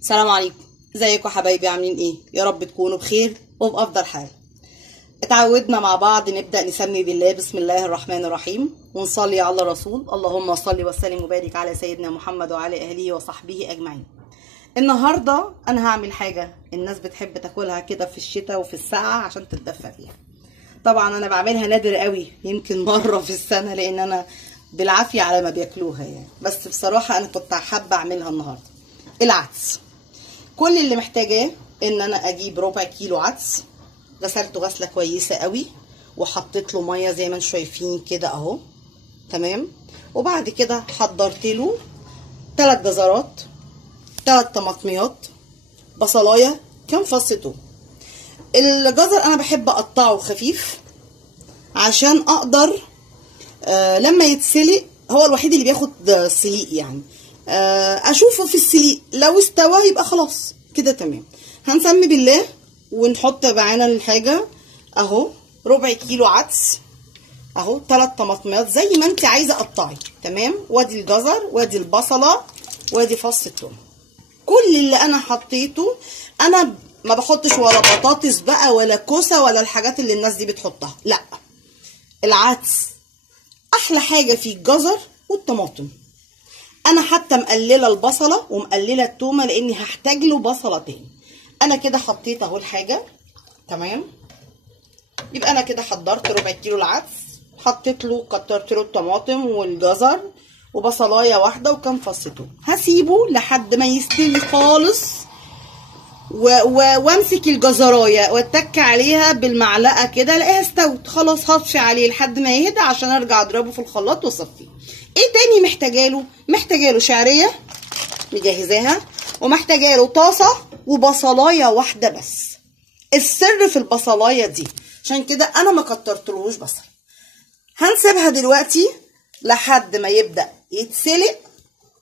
السلام عليكم. ازيكم يا حبايبي؟ عاملين ايه؟ يا رب تكونوا بخير وبافضل حال. اتعودنا مع بعض نبدا نسمي بالله بسم الله الرحمن الرحيم ونصلي على الرسول. اللهم صل وسلم وبارك على سيدنا محمد وعلى اله وصحبه اجمعين. النهارده انا هعمل حاجه الناس بتحب تاكلها كده في الشتاء وفي السقعه عشان تتدفى فيها. طبعا انا بعملها نادر قوي، يمكن مره في السنه، لان انا بالعافيه على ما بياكلوها يعني. بس بصراحه انا كنت حابه اعملها النهارده. العدس، كل اللي محتاجاه ان انا اجيب ربع كيلو عدس، غسلته غسله كويسه قوي وحطيت له ميه زي ما انتم شايفين كده اهو، تمام. وبعد كده حضرت له 3 جزرات، 3 طماطميات، بصلايه، كام فص توم. الجزر انا بحب اقطعه خفيف عشان اقدر لما يتسلق، هو الوحيد اللي بياخد سليق يعني، اشوفه في السليق، لو استوى يبقى خلاص كده تمام. هنسمي بالله ونحط معانا الحاجه اهو. ربع كيلو عدس اهو، 3 طماطميات زي ما انت عايزه قطعي، تمام. وادي الجزر وادي البصله وادي فص الثوم. كل اللي انا حطيته، انا ما بحطش ولا بطاطس بقى ولا كوسه ولا الحاجات اللي الناس دي بتحطها، لا. العدس احلى حاجه فيه الجزر والطماطم. انا حتى مقلله البصله ومقلله التومه لاني هحتاج له بصله تاني. انا كده حطيت اهو الحاجه، تمام. يبقى انا كده حضرت ربع كيلو العدس، حطيت له كترت له الطماطم والجزر وبصلايه واحده وكام فص توم. هسيبه لحد ما يستوي خالص وامسك الجزرايه واتك عليها بالمعلقه كده الاقيها استوت خلاص. هطفي عليه لحد ما يهدى عشان ارجع اضربه في الخلاط واصفيه. ايه تاني محتاجاله؟ محتاجاله شعريه مجهزاها، ومحتاجاله طاسه وبصلايه واحده بس. السر في البصلايه دي، عشان كده انا ما كترتلهوش بصل. هنسيبها دلوقتي لحد ما يبدا يتسلق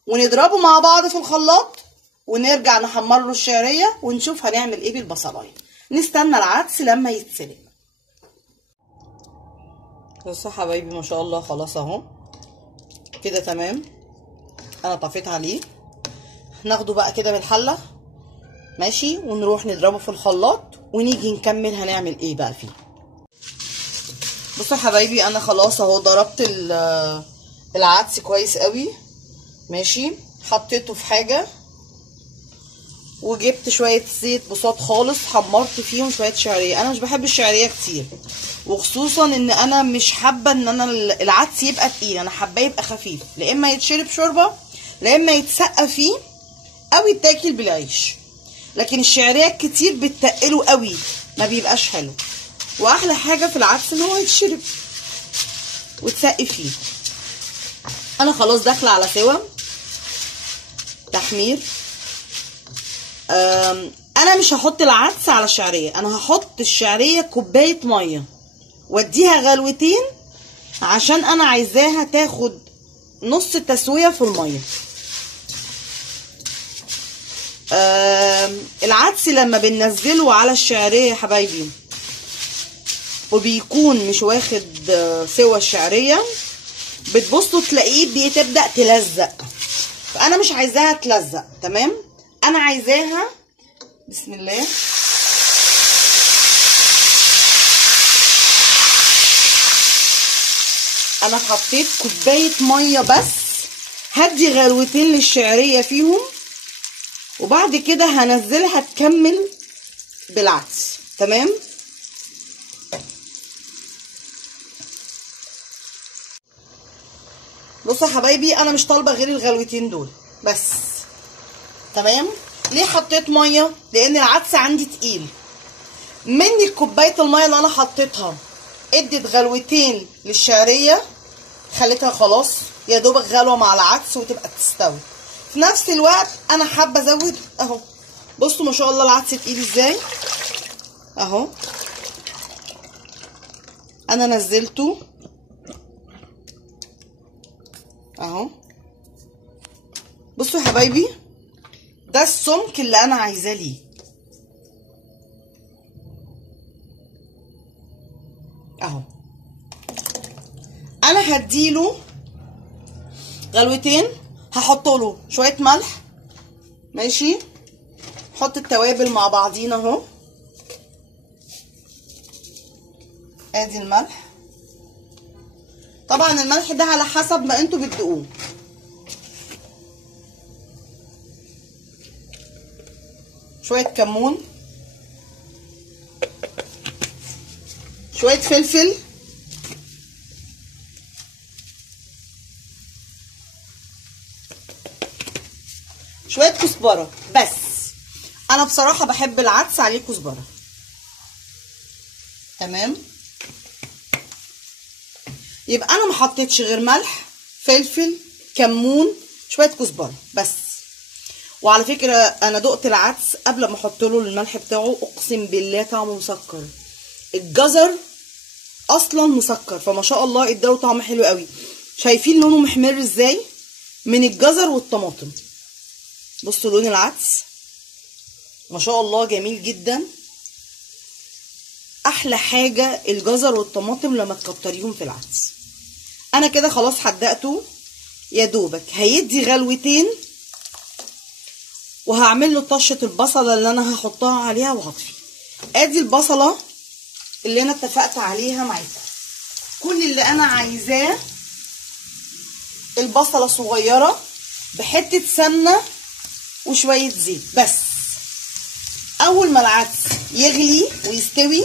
ونضربه مع بعض في الخلاط، ونرجع نحمر له الشعريه ونشوف هنعمل ايه بالبصلايه. نستنى العدس لما يتسلق. بصوا حبايبي ما شاء الله، خلاص اهو كده تمام. انا طفيت عليه. ناخده بقى كده من الحله ماشي، ونروح نضربه في الخلاط ونيجي نكمل هنعمل ايه بقى فيه. بصوا حبايبي انا خلاص اهو ضربت العدس كويس قوي ماشي. حطيته في حاجه وجبت شويه زيت بساط خالص، حمرت فيهم شويه شعريه. انا مش بحب الشعريه كتير، وخصوصا ان انا مش حابه ان انا العدس يبقى تقيل، انا حابه يبقى خفيف، لا اما يتشرب شوربه لا اما يتسقى فيه او يتاكل بالعيش. لكن الشعريه الكتير بتتقله قوي ما بيبقاش حلو. واحلى حاجه في العدس ان هو يتشرب وتسقي فيه. انا خلاص داخله على سوا تحمير. انا مش هحط العدس على الشعريه، انا هحط الشعريه كوبايه ميه واديها غلوتين عشان انا عايزاها تاخد نص تسويه في الميه. العدس لما بننزله على الشعريه يا حبايبي وبيكون مش واخد سوا الشعريه، بتبصوا تلاقيه بتبدا تلزق، فانا مش عايزاها تلزق، تمام. انا عايزاها بسم الله انا حطيت كوبايه ميه بس، هدي غلوتين للشعريه فيهم وبعد كده هنزلها تكمل بالعدس، تمام. بصوا يا حبايبي انا مش طالبه غير الغلوتين دول بس، تمام. ليه حطيت ميه؟ لان العدس عندي تقيل. مني كوبايه الميه اللي انا حطيتها ادت غلوتين للشعريه، خليتها خلاص يا دوبك غلوه مع العدس وتبقى تستوي. في نفس الوقت انا حابه ازود اهو. بصوا ما شاء الله العدس تقيل ازاي اهو. انا نزلته اهو. بصوا يا حبايبي ده السمك اللي انا عايزاه ليه اهو. انا هديله غلوتين، هحط له شويه ملح ماشي، نحط التوابل مع بعضينا اهو. ادي الملح، طبعا الملح ده على حسب ما انتوا بتدوقوه. شويه كمون، شويه فلفل، شويه كزبره. بس انا بصراحه بحب العدس عليه كزبره. تمام، يبقى انا ما حطيتش غير ملح، فلفل، كمون، شويه كزبره بس. وعلى فكره انا دقت العدس قبل ما احط له الملح بتاعه، اقسم بالله طعمه مسكر. الجزر اصلا مسكر، فما شاء الله اداله طعم حلو قوي. شايفين لونه محمر ازاي من الجزر والطماطم؟ بصوا لون العدس ما شاء الله جميل جدا. احلى حاجه الجزر والطماطم لما تكتريهم في العدس. انا كده خلاص حدقته، يا دوبك هيدي غلوتين وهعمل له طشه البصله اللي انا هحطها عليها وهطفي. ادي البصله اللي انا اتفقت عليها معاكم. كل اللي انا عايزاه البصله صغيره بحته سمنه وشويه زيت بس. اول ما العدس يغلي ويستوي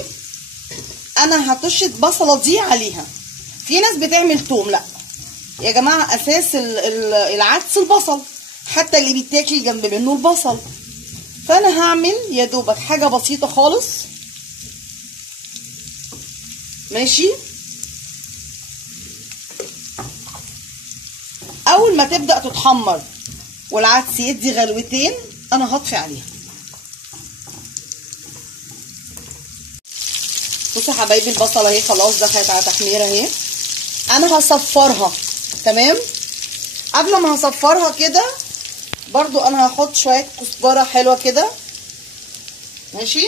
انا هطش البصله دي عليها. في ناس بتعمل توم، لا يا جماعه، اساس العدس البصل، حتى اللي بيتاكل جنب منه البصل. فانا هعمل يا دوبك حاجه بسيطه خالص. ماشي، اول ما تبدا تتحمر والعدس يدي غلوتين انا هطفي عليها. بصوا يا حبايبي البصله اهي خلاص دخلت على تحميره اهي. انا هصفرها. تمام، قبل ما هصفرها كده برضو انا هحط شويه كزبره حلوه كده. ماشي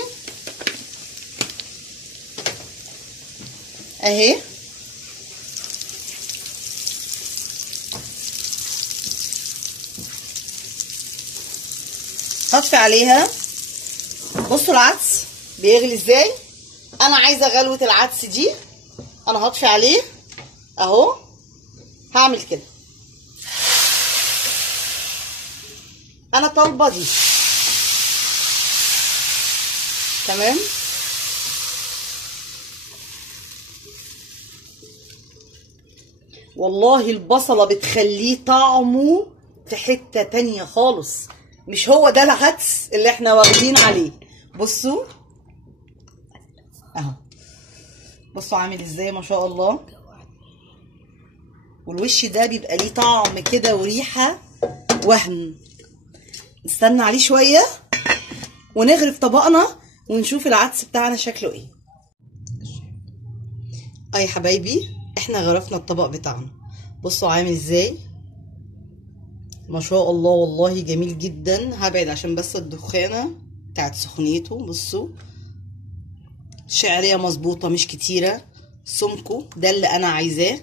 اهي. هطفي عليها. بصوا العدس بيغلي ازاي. انا عايزه غلوه العدس دي، انا هطفي عليه اهو. هعمل كده، انا طالبه دي. تمام، والله البصله بتخليه طعمه في حته تانيه خالص. مش هو ده العدس اللي احنا واخدين عليه. بصوا اهو، بصوا عامل ازاي ما شاء الله. والوش ده بيبقى ليه طعم كده وريحه وهم. نستنى عليه شويه ونغرف طبقنا ونشوف العدس بتاعنا شكله ايه. اي حبايبي احنا غرفنا الطبق بتاعنا. بصوا عامل ازاي ما شاء الله، والله جميل جدا. هبعد عشان بس الدخانه بتاعت سخنيته. بصوا شعريه مظبوطه مش كتيره، سمكه ده اللي انا عايزاه.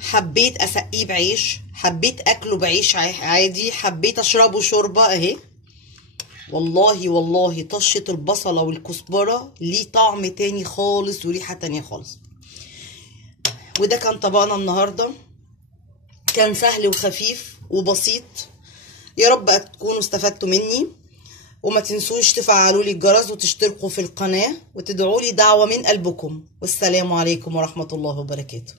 حبيت اسقيه بعيش، حبيت اكله بعيش عادي، حبيت اشربه شوربه اهي. والله والله طشه البصله والكزبره ليه طعم تاني خالص وريحه تانيه خالص. وده كان طبقنا النهارده، كان سهل وخفيف وبسيط. يا رب تكونوا استفدتوا مني، وما تنسوش تفعلوا لي الجرس وتشتركوا في القناه وتدعوا لي دعوه من قلبكم. والسلام عليكم ورحمه الله وبركاته.